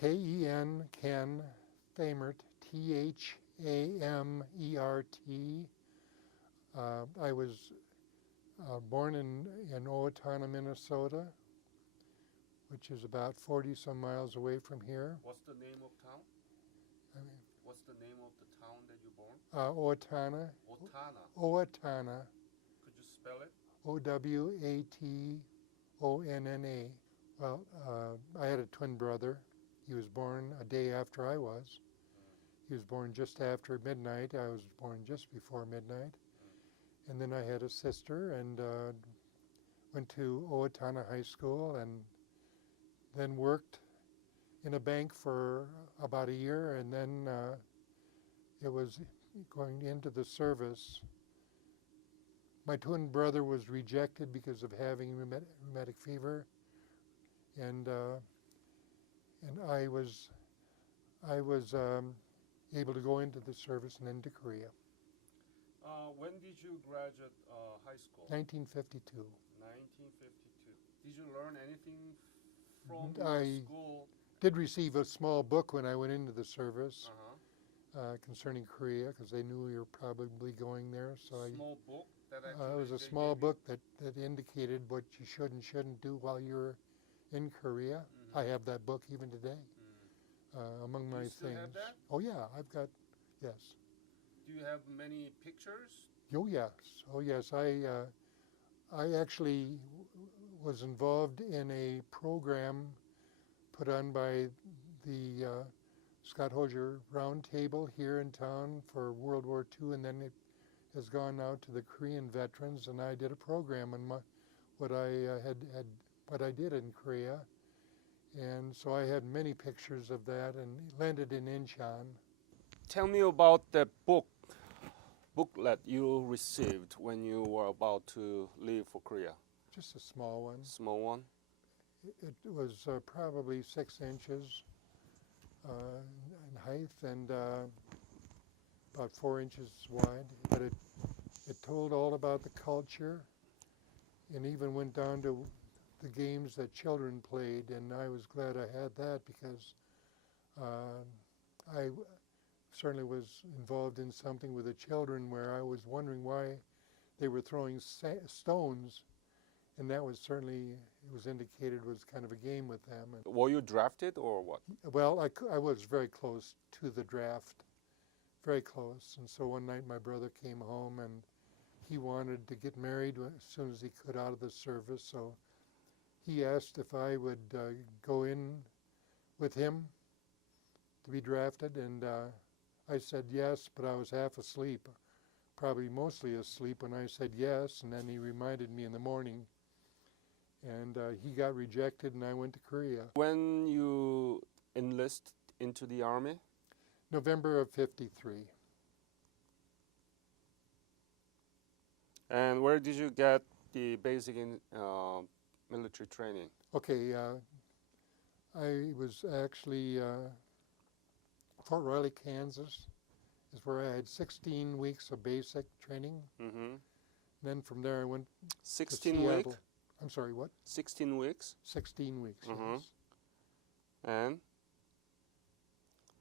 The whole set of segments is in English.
K-E-N, Ken, Thamert, T-H-A-M-E-R-T. I was born in Owatonna, Minnesota, which is about 40 some miles away from here. What's the name of town? I mean, What's the name of the town that you're born? Owatonna. Otana. Owatonna. Could you spell it? O-W-A-T-O-N-N-A. Well, I had a twin brother. He was born a day after I was. He was born just after midnight. I was born just before midnight. And then I had a sister and went to Owatonna High School and then worked in a bank for about a year, and then it was going into the service. My twin brother was rejected because of having rheumatic fever, and I was able to go into the service and into Korea. When did you graduate high school? 1952. 1952. Did you learn anything from I school? Did receive a small book when I went into the service Uh-huh. concerning Korea, because they knew we were probably going there. So Small book that it actually was a they small gave book that indicated what you should and shouldn't do while you're in Korea. Mhm. I have that book even today among Do my you still things. have that? Oh yeah, I've got, yes. Do you have many pictures? Oh yes, oh yes. I actually was involved in a program put on by the Scott Hosier Round Table here in town for World War II, and then it has gone out to the Korean veterans, and I did a program on what I did in Korea, and so I had many pictures of that, and landed in Incheon. Tell me about the booklet you received when you were about to leave for Korea. Just a small one. Small one. It was probably 6 inches in height and about 4 inches wide, but it told all about the culture and even went down to the games that children played, and I was glad I had that because I certainly was involved in something with the children where I was wondering why they were throwing stones, and that was certainly, it was indicated, was kind of a game with them. And Were you drafted or what? well, I was very close to the draft, very close. And so one night my brother came home and he wanted to get married as soon as he could out of the service. So he asked if I would go in with him to be drafted. And I said yes, but I was half asleep, probably mostly asleep when I said yes. And then he reminded me in the morning, and he got rejected, and I went to Korea. When you enlist into the army? November of '53. And where did you get the basic military training? Okay, I was actually Fort Riley, Kansas, is where I had 16 weeks of basic training. Mm-hmm. Then from there I went 16 to Seattle. weeks? I'm sorry, what? 16 weeks? 16 weeks, Mhm. yes. And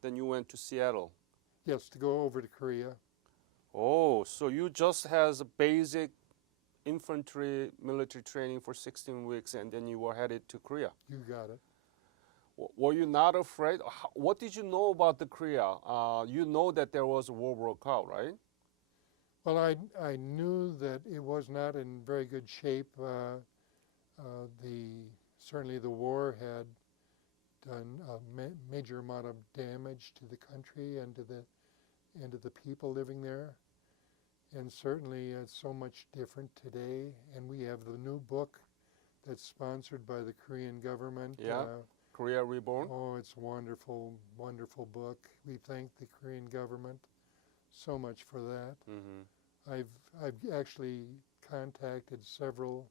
then you went to Seattle. Yes, to go over to Korea. Oh, so you just has a basic infantry military training for 16 weeks and then you were headed to Korea. You got it. Were you not afraid? What did you know about the Korea? You know that there was a war broke out, right? Well, I knew that it was not in very good shape. Certainly the war had done a major amount of damage to the country and to the people living there. And certainly it's so much different today. And we have the new book that's sponsored by the Korean government. Yeah, Korea Reborn. Oh, it's a wonderful, wonderful book. We thank the Korean government so much for that. Mm-hmm. I've actually contacted several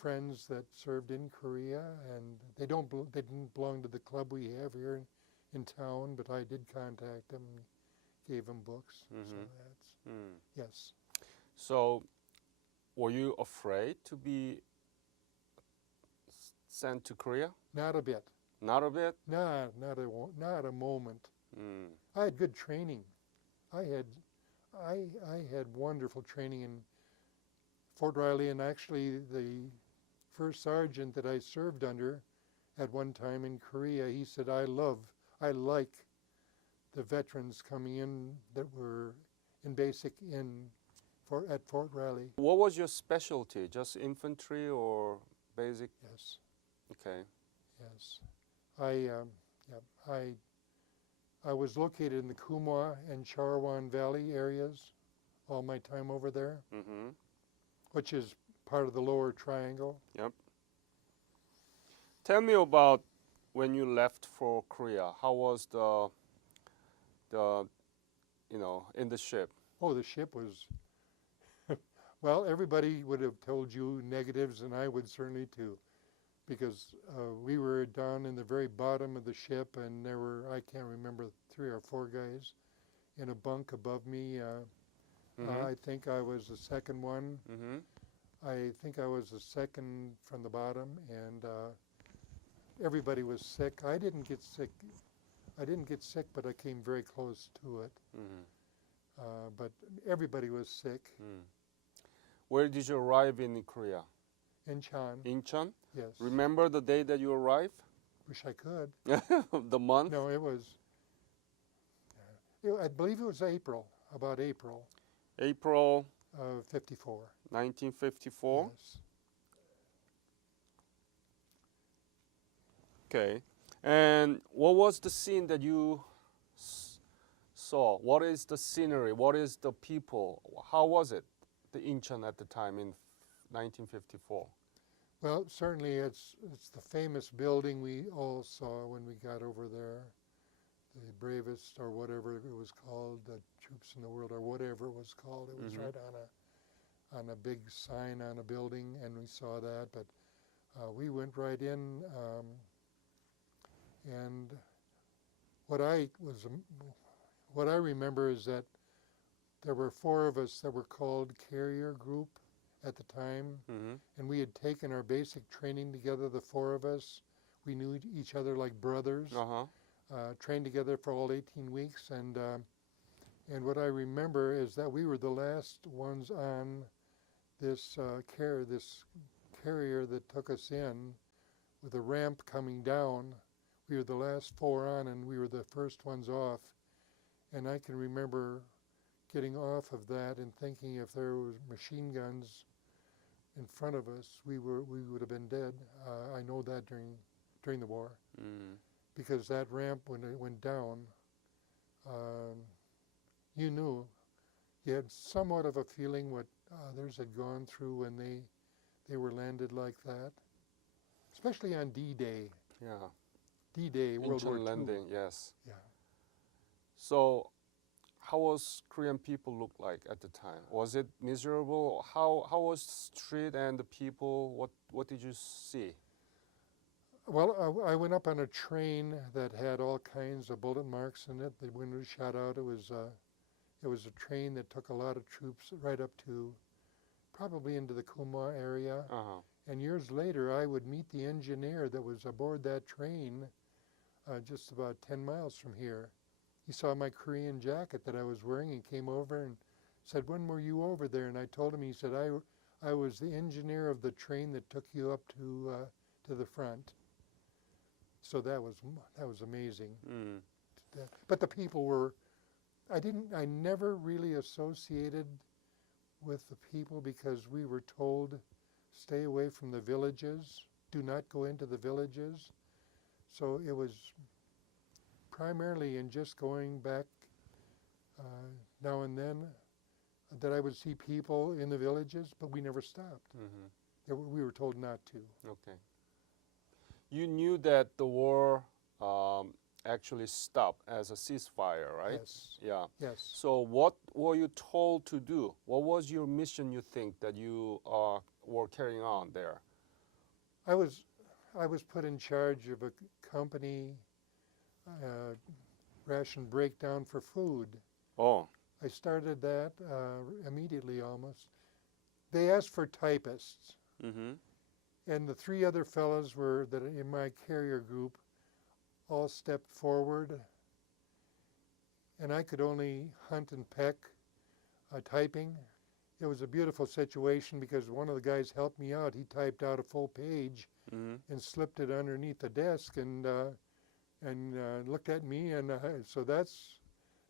friends that served in Korea, and they didn't belong to the club we have here in town, but I did contact them and gave them books. Mm-hmm. So that's yes. So, were you afraid to be sent to Korea? Not a bit. Not a bit? Not a moment. Mm. I had good training. I had wonderful training in Fort Riley, and actually the first sergeant that I served under at one time in Korea, he said, I like the veterans coming in that were in basic at Fort Riley. What was your specialty? Just infantry or basic? Yes, Okay. yes. I was located in the Kumwa and Charwan Valley areas all my time over there, Mm-hmm. which is part of the lower triangle. Yep. Tell me about when you left for Korea. How was the in the ship? Oh, the ship was, well, everybody would have told you negatives, and I would certainly too, because we were down in the very bottom of the ship, and there were, I can't remember, 3 or 4 guys in a bunk above me. Mm-hmm. I think I was the second one. Mm-hmm. I think I was the second from the bottom, and everybody was sick. I didn't get sick, but I came very close to it. Mm-hmm. But everybody was sick. Mm. Where did you arrive in Korea? Incheon, Incheon? yes. Remember the day that you arrived? Wish I could. The month? No, it was, I believe it was about April April of 54. 1954? Yes. Okay. And what was the scene that you saw? What is the scenery? What is the people? How was it, the Incheon at the time in 1954? Well, certainly it's the famous building we all saw when we got over there, the bravest or whatever it was called, the troops in the world or whatever it was called. It was Mhm. right on a big sign on a building, and we saw that. But we went right in, and what I remember is that there were 4 of us that were called Carrier Group at the time, Mm-hmm. and we had taken our basic training together, the 4 of us. We knew each other like brothers, Uh-huh. trained together for all 18 weeks, and what I remember is that we were the last ones on this carrier that took us in with a ramp coming down. We were the last 4 on, and we were the first ones off. And I can remember getting off of that and thinking if there was machine guns in front of us, we would have been dead. I know that during the war, Mm. because that ramp, when it went down, you knew, you had somewhat of a feeling what others had gone through when they were landed like that, especially on D-Day. Yeah. D-Day, World War Incheon II. landing, yes. Yeah. So how was Korean people look like at the time? Was it miserable? How was the street and the people? What did you see? Well, I went up on a train that had all kinds of bullet marks in it. The windows shot out. It was a train that took a lot of troops right up to probably into the Kumwa area. Uh-huh. And years later, I would meet the engineer that was aboard that train just about 10 miles from here. He saw my Korean jacket that I was wearing and came over and said, "When were you over there?" And I told him. He said, I was the engineer of the train that took you up to the front. So that was amazing. Mm. But the people were, I never really associated with the people because we were told, stay away from the villages, do not go into the villages. So it was primarily in just going back now and then that I would see people in the villages, but we never stopped. Mm-hmm. We were told not to. Okay. You knew that the war actually stopped as a ceasefire, right? Yes. Yeah. Yes. So what were you told to do? What was your mission, you think, that you were carrying on there? I was put in charge of a company ration breakdown for food. Oh. I started that immediately almost. They asked for typists, Mm-hmm. and the 3 other fellows that in my carrier group all stepped forward, and I could only hunt and peck typing. It was a beautiful situation because one of the guys helped me out. He typed out a full page and slipped it underneath the desk and looked at me, and so that's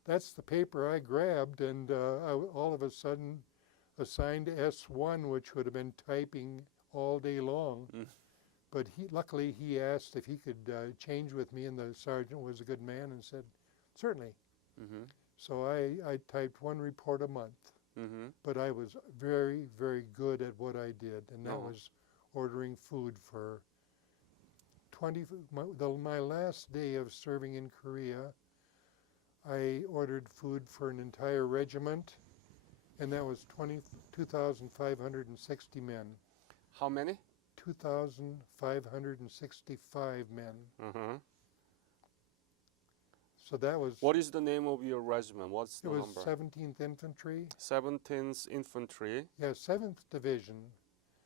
the paper I grabbed, and I all of a sudden assigned S1, which would have been typing all day long. But luckily he asked if he could change with me, and the sergeant was a good man and said, certainly. So I typed one report a month, but I was very, very good at what I did, and that was ordering food for my last day of serving in Korea. I ordered food for an entire regiment, and that was 2,560 men. How many? 2,565 men. So that was... What is the name of your regiment? What's the number? It was 17th Infantry. 17th Infantry. Yeah, 7th Division.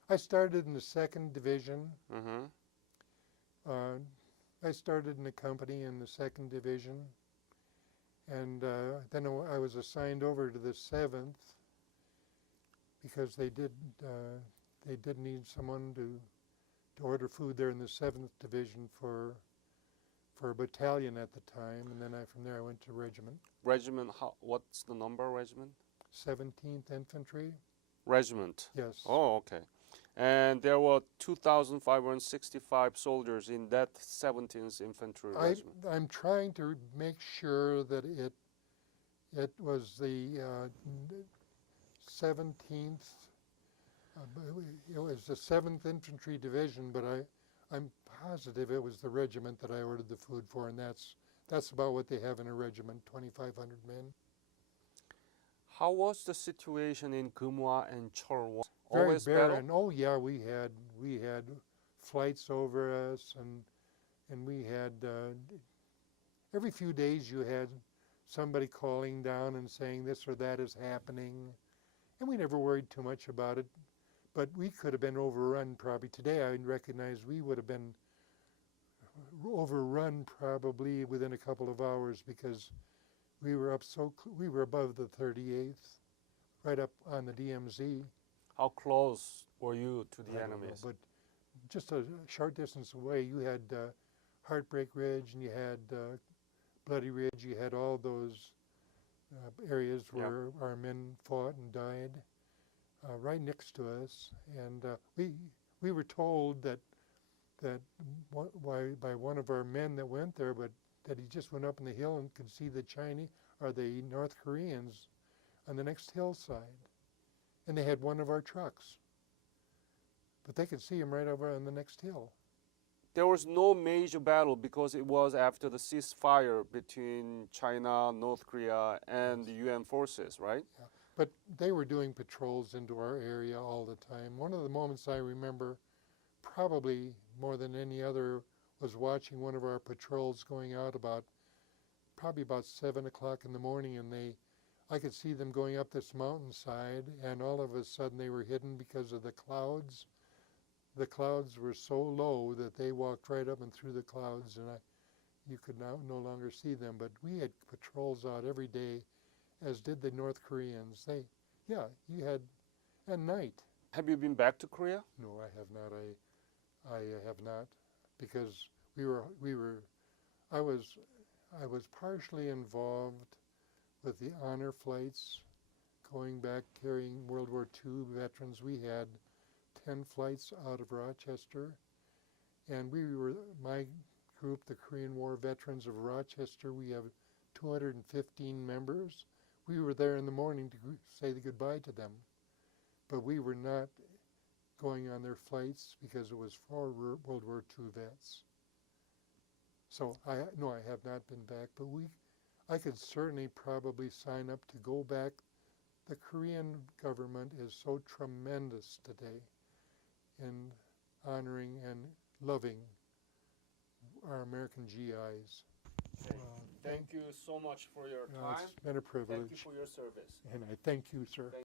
I started in the 2nd Division. I started in a company in the 2nd Division. And then I was assigned over to the 7th because they did need someone to order food there in the 7th Division for a battalion at the time, and then from there I went to regiment. Regiment, what's the number, regiment? 17th Infantry. Regiment? Yes. Oh, okay. And there were 2,565 soldiers in that 17th Infantry Regiment. I'm trying to make sure that it was the 17th, it was the 7th Infantry Division, but I'm positive it was the regiment that I ordered the food for, and that's about what they have in a regiment, 2,500 men. How was the situation in Geumwa and Cheolwon? Very Always barren. Oh yeah, we had flights over us, and we had every few days you had somebody calling down and saying this or that is happening, and we never worried too much about it. But we could have been overrun probably. Today I recognize we would have been overrun probably within a couple of hours because we were we were above the 38th, right up on the DMZ. How close were you to the enemies? But just a short distance away, you had Heartbreak Ridge and you had Bloody Ridge. You had all those areas where our men fought and died. Right next to us, and we were told that by one of our men that went there, but that he just went up on the hill and could see the Chinese or the North Koreans on the next hillside, and they had one of our trucks, but they could see him right over on the next hill. There was no major battle because it was after the ceasefire between China, North Korea, and the UN forces, right? Yeah. But they were doing patrols into our area all the time. One of the moments I remember, probably more than any other, was watching one of our patrols going out probably about 7 o'clock in the morning, and I could see them going up this mountainside, and all of a sudden they were hidden because of the clouds. The clouds were so low that they walked right up and through the clouds, and you could no longer see them. But we had patrols out every day, as did the North Koreans. You had at night. Have you been back to Korea? No, I have not. I have not, because I was partially involved with the honor flights, going back carrying World War II veterans. We had 10 flights out of Rochester, and my group, the Korean War Veterans of Rochester, we have 215 members. We were there in the morning to say goodbye to them, but we were not going on their flights because it was for World War II vets. So I have not been back, but I could certainly probably sign up to go back. The Korean government is so tremendous today in honoring and loving our American GIs. Thank you so much for your time. It's been a privilege. Thank you for your service. And I thank you, sir.